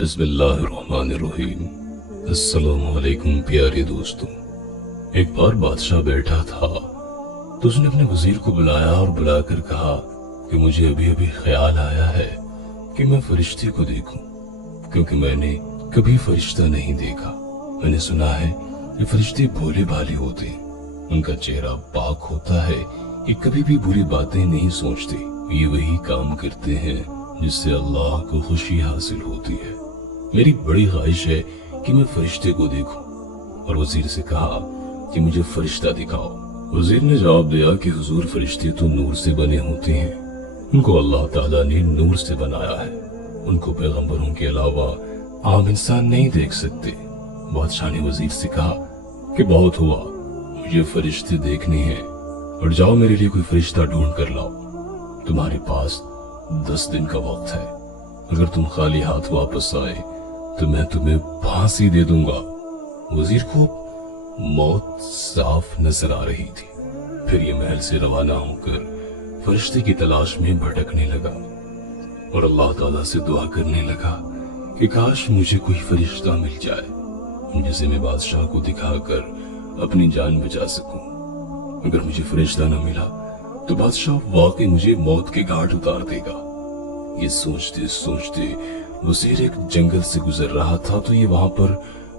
बिस्मिल्लाहिर्रहमानिर्रहीम। अस्सलाम वालेकुम प्यारे दोस्तों। एक बार बादशाह बैठा था तो उसने अपने वजीर को बुलाया और बुलाकर कहा कि मुझे अभी अभी ख्याल आया है कि मैं फरिश्ते को देखूं, क्योंकि मैंने कभी फरिश्ता नहीं देखा। मैंने सुना है कि फरिश्ते भोले भाले होते हैं, उनका चेहरा पाक होता है, ये कभी भी बुरी बातें नहीं सोचते, ये वही काम करते हैं जिससे अल्लाह को खुशी हासिल होती है। मेरी बड़ी ख्वाहिश है कि मैं फरिश्ते को देखूं। और वजीर से कहा कि मुझे फरिश्ता दिखाओ। वजीर ने जवाब दिया कि हुजूर, फरिश्ते तो नूर से बने होते हैं, उनको अल्लाह ताला ने नूर से बनाया है, उनको पैगंबरों के अलावा आम इंसान नहीं देख सकते। बादशाह ने वजीर से कहा कि बहुत हुआ, मुझे फरिश्ते देखने हैं और जाओ मेरे लिए कोई फरिश्ता ढूंढ कर लाओ। तुम्हारे पास 10 दिन का वक्त है, अगर तुम खाली हाथ वापस आए तो मैं तुम्हें फांसी दे दूंगा। वजीर को मौत साफ नजर आ रही थी। फिर ये महल से रवाना होकर फरिश्ते की तलाश में भटकने लगा और अल्लाह ताला से दुआ करने लगा कि काश मुझे कोई फरिश्ता मिल जाए जिसे मैं बादशाह को दिखाकर अपनी जान बचा सकूं। अगर मुझे फरिश्ता न मिला तो बादशाह वाकई मुझे मौत के घाट उतार देगा। ये सोचते सोचते वजीर एक जंगल से गुजर रहा था तो ये वहां पर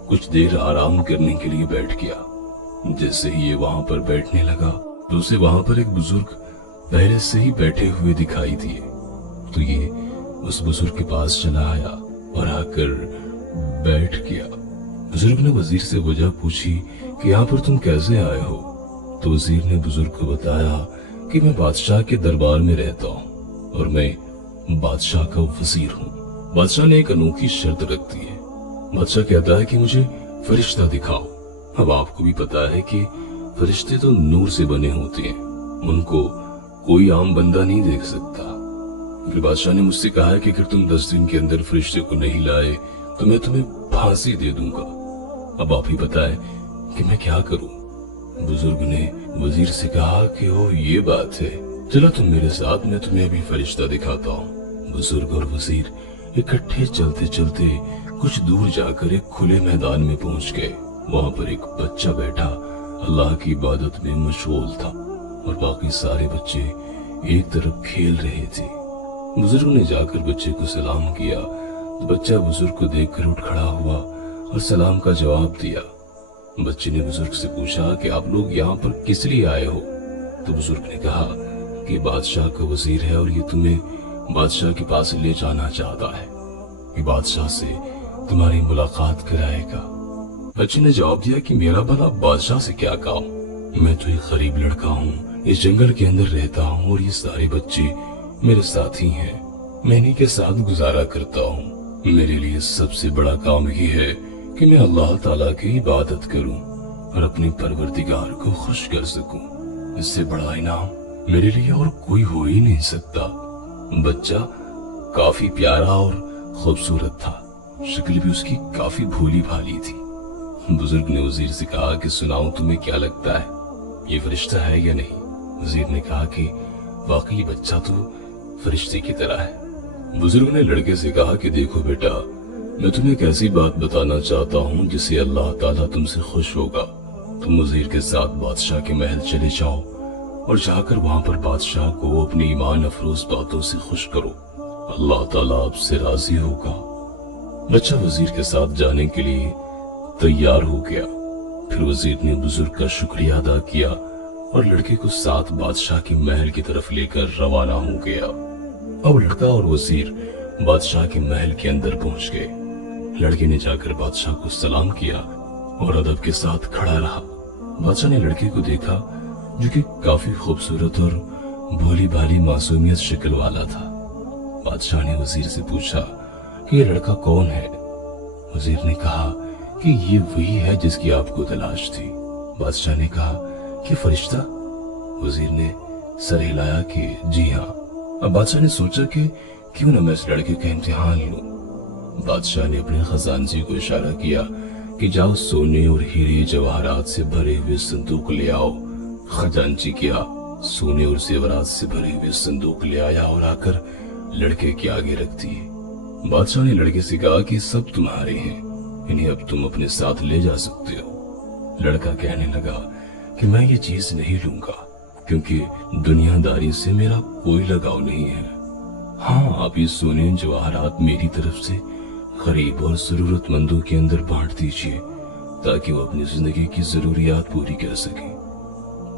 कुछ देर आराम करने के लिए बैठ गया। जैसे ही ये वहां पर बैठने लगा तो उसे वहां पर एक बुजुर्ग पहले से ही बैठे हुए दिखाई दिए। तो ये उस बुजुर्ग के पास चला आया और आकर बैठ गया। बुजुर्ग ने वजीर से वजह पूछी कि यहाँ पर तुम कैसे आए हो? तो वजीर ने बुजुर्ग को बताया कि मैं बादशाह के दरबार में रहता हूँ और मैं बादशाह का वजीर हूँ। बादशाह ने एक अनोखी शर्त रख दी है। बादशाह कहता है कि मुझे फरिश्ता दिखाओ। अब आपको भी पता है कि फरिश्ते तो नूर से बने होते हैं, उनको कोई आम बंदा नहीं देख सकता। फिर बादशाह ने मुझसे कहा है कि अगर तुम 10 दिन के अंदर फरिश्ते को नहीं लाए तो मैं तुम्हें फांसी दे दूंगा। अब आप ही बताएं कि मैं क्या करूं? बुजुर्ग ने वजीर से कहा कि ओ ये बात है, चलो तुम मेरे साथ, मैं तुम्हें अभी फरिश्ता दिखाता हूँ। बुजुर्ग और वजीर इकट्ठे चलते चलते कुछ दूर जाकर एक खुले मैदान में पहुंच गए। वहां पर एक बच्चा बैठा अल्लाह की इबादत में मशगूल था और बाकी सारे बच्चे एक तरफ खेल रहे थे। बुजुर्ग ने जाकर बच्चे को सलाम किया तो बच्चा बुजुर्ग को देखकर उठ खड़ा हुआ और सलाम का जवाब दिया। बच्चे ने बुजुर्ग से पूछा कि आप लोग यहाँ पर किस लिए आए हो? तो बुजुर्ग ने कहा कि बादशाह का वजीर है और ये तुम्हें बादशाह के पास ले जाना चाहता है, ये बादशाह से तुम्हारी मुलाकात कराएगा। बच्चे ने जवाब दिया कि मेरा भला बादशाह से क्या काम, मैं तो एक गरीब लड़का हूँ, इस जंगल के अंदर रहता हूँ और ये सारे बच्चे मेरे साथी हैं, मैं इन्हीं के साथ गुजारा करता हूँ। मेरे लिए सबसे बड़ा काम ये है कि मैं अल्लाह ताला की इबादत करूँ और अपने परवरदिगार को खुश कर सकूँ। इससे बड़ा इनाम मेरे लिए और कोई हो ही नहीं सकता। बच्चा काफी प्यारा और खूबसूरत था, शक्ल भी उसकी काफी भोली भाली थी। बुजुर्ग ने वजीर से कहा कि सुनाओ, तुम्हें क्या लगता है, ये फरिश्ता है या नहीं? वजीर ने कहा कि वाकई बच्चा तो फरिश्ते की तरह है। बुजुर्ग ने लड़के से कहा कि देखो बेटा, मैं तुम्हें एक ऐसी बात बताना चाहता हूँ जिससे अल्लाह ताला तुमसे खुश होगा। तुम वजीर के साथ बादशाह के महल चले जाओ और जाकर वहां पर बादशाह को अपनी ईमान अफरोज बातों से खुश करो, अल्लाह ताला आपसे राजी होगा। बच्चा वजीर के साथ जाने के लिए तैयार हो गया। फिर वजीर ने बुजुर्ग का शुक्रिया अदा किया और लड़के को साथ बादशाह के महल की तरफ लेकर रवाना हो गया। अब लड़का और वजीर बादशाह के महल के अंदर पहुंच गए। लड़के ने जाकर बादशाह को सलाम किया और अदब के साथ खड़ा रहा। बादशाह ने लड़के को देखा जो कि काफी खूबसूरत और भोली भाली मासूमियत शक्ल वाला था। बादशाह ने वजीर से पूछा कि ये लड़का कौन है? वजीर ने कहा कि ये वही है जिसकी आपको तलाश थी। बादशाह ने कहा कि फरिश्ता? वजीर ने सर हिलाया कि जी हाँ। अब बादशाह ने सोचा कि क्यों न मैं इस लड़के का इम्तिहान लूं। बादशाह ने अपने खजानची को इशारा किया कि जाओ सोने और हीरे जवाहरात से भरे हुए संदूक ले आओ। खजानची किया, सोने और जेवरात से भरे हुए संदूक ले आया और आकर लड़के के आगे रख दिए। बादशाह ने लड़के से कहा कि सब तुम्हारे हैं, इन्हें अब तुम अपने साथ ले जा सकते हो। लड़का कहने लगा कि मैं ये चीज नहीं लूंगा, क्योंकि दुनियादारी से मेरा कोई लगाव नहीं है। हाँ, आप ये सोने जवाहरात मेरी तरफ से गरीब और जरूरतमंदों के अंदर बांट दीजिए, ताकि वो अपनी जिंदगी की जरूरियात पूरी कर सके।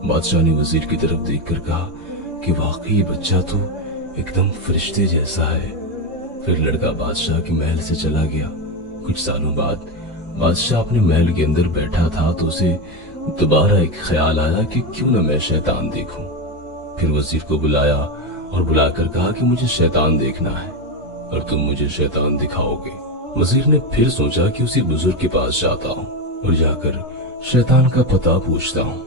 बादशाह ने वजीर की तरफ देखकर कहा कि वाकई ये बच्चा तो एकदम फरिश्ते जैसा है। फिर लड़का बादशाह के महल से चला गया। कुछ सालों बाद बादशाह अपने महल के अंदर बैठा था तो उसे दोबारा एक ख्याल आया कि क्यों न मैं शैतान देखूं। फिर वजीर को बुलाया और बुलाकर कहा कि मुझे शैतान देखना है और तुम मुझे शैतान दिखाओगे। वजीर ने फिर सोचा कि उसी बुजुर्ग के पास जाता हूँ और जाकर शैतान का पता पूछता हूँ।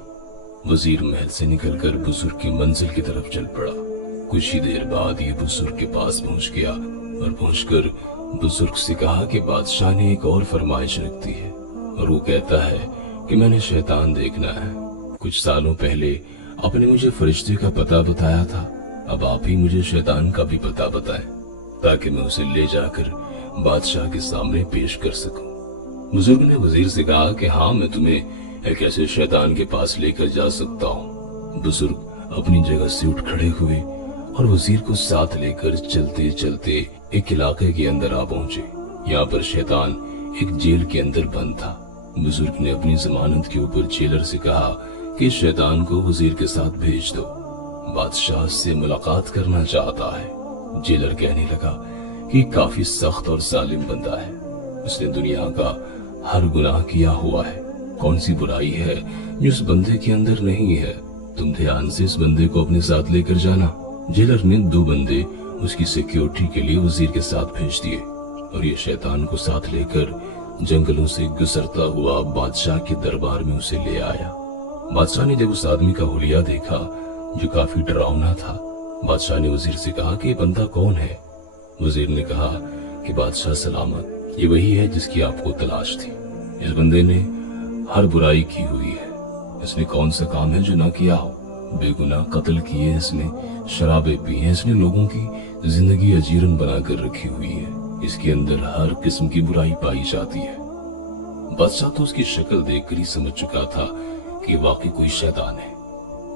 वजीर महल से निकलकर बुजुर्ग की मंजिल की तरफ चल पड़ा। कुछ ही देर बाद ये बुजुर्ग के पास पहुंच गया और पहुंचकर बुजुर्ग से कहा कि बादशाह ने एक और फरमाइश रख दी है और वो कहता है कि मैंने शैतान देखना है। कुछ सालों पहले आपने मुझे फरिश्ते का पता बताया था, अब आप ही मुझे शैतान का भी पता बताएं, ताकि मैं उसे ले जाकर बादशाह के सामने पेश कर सकूं। बुजुर्ग ने वजीर से कहा कि हाँ, मैं तुम्हें एक ऐसे शैतान के पास लेकर जा सकता हूँ। बुजुर्ग अपनी जगह से उठ खड़े हुए और वजीर को साथ लेकर चलते चलते एक इलाके के अंदर आ पहुंचे। यहाँ पर शैतान एक जेल के अंदर बंद था। बुजुर्ग ने अपनी जमानत के ऊपर जेलर से कहा कि शैतान को वजीर के साथ भेज दो, बादशाह से मुलाकात करना चाहता है। जेलर कहने लगा कि काफी सख्त और जालिम बंदा है, उसने दुनिया का हर गुनाह किया हुआ है। कौन सी बुराई है जो इस बंदे के अंदर नहीं है? तुम ध्यान से इस बंदे को अपने साथ लेकर जाना। जेलर ने 2 बंदे उसकी सिक्योरिटी के लिए वजीर के साथ भेज दिए और ये शैतान को साथ लेकर जंगलों से गुजरता हुआ बादशाह के दरबार में उसे ले आया। बादशाह ने जब उस आदमी का हुलिया देखा जो काफी डरावना था, बादशाह ने वजीर से कहा कि ये बंदा कौन है? वजीर ने कहा कि बादशाह सलामत, ये वही है जिसकी आपको तलाश थी। इस बंदे ने हर बुराई की हुई है। इसने कौन सा काम है जो ना किया हो? बेगुनाह कत्ल किए इसने, शराबें पी हैं इसने, लोगों की जिंदगी अजीरन बनाकर रखी हुई है। इसके अंदर हर किस्म की बुराई पाई जाती है। बादशाह तो उसकी शक्ल देखकर ही समझ चुका था कि वाकई कोई शैतान है।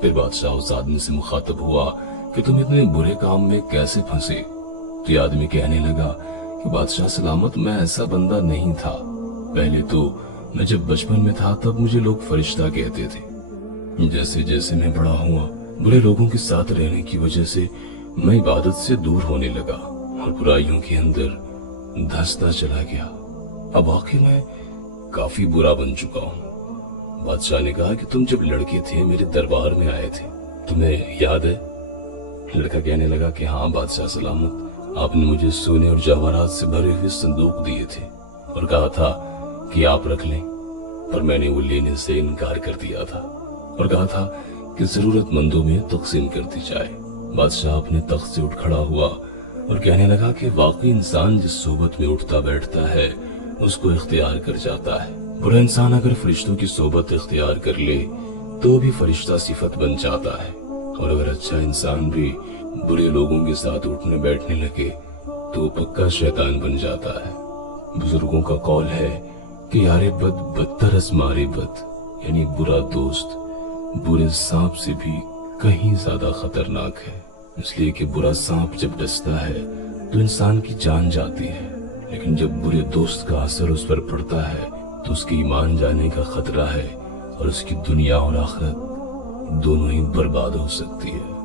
फिर बादशाह उस आदमी से मुखातब हुआ कि तुम इतने बुरे काम में कैसे फंसे? तो ये आदमी कहने लगा कि बादशाह सलामत, मैं ऐसा बंदा नहीं था। पहले तो मैं जब बचपन में था तब मुझे लोग फरिश्ता कहते थे। जैसे जैसे मैं बड़ा हुआ, बुरे लोगों के साथ रहने की वजह से मैं इबादत से दूर होने लगा और बुराइयों के अंदर धंसता चला गया। अब वाकई मैं काफी बुरा बन चुका हूँ। बादशाह ने कहा कि तुम जब लड़के थे मेरे दरबार में आए थे, तुम्हें याद है? लड़का कहने लगा कि हाँ बादशाह सलामत, आपने मुझे सोने और जवाहरात से भरे हुए संदूक दिए थे और कहा था कि आप रख लें, पर मैंने वो लेने से इनकार कर दिया था और कहा था कि जरूरतमंदों में तकसीम कर दी जाए। बादशाह अपने तख्त से उठ खड़ा हुआ और कहने लगा कि वाकई इंसान जिस सोबत में उठता बैठता है उसको इख्तियार कर जाता है। बुरा इंसान अगर फरिश्तों की सोबत इख्तियार कर ले तो भी फरिश्ता सिफत बन जाता है, और अगर अच्छा इंसान भी बुरे लोगों के साथ उठने बैठने लगे तो पक्का शैतान बन जाता है। बुजुर्गों का कौल है कि यारे बद बदतर मारे बद, यानी बुरा दोस्त बुरे सांप से भी कहीं ज्यादा खतरनाक है। इसलिए कि बुरा सांप जब डसता है तो इंसान की जान जाती है, लेकिन जब बुरे दोस्त का असर उस पर पड़ता है तो उसके ईमान जाने का खतरा है और उसकी दुनिया और आखिरत दोनों ही बर्बाद हो सकती है।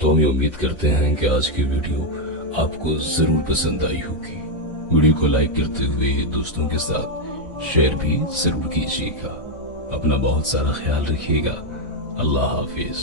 तो हम उम्मीद करते हैं कि आज की वीडियो आपको जरूर पसंद आई होगी। वीडियो को लाइक करते हुए दोस्तों के साथ शेयर भी जरूर कीजिएगा। अपना बहुत सारा ख्याल रखिएगा। अल्लाह हाफिज।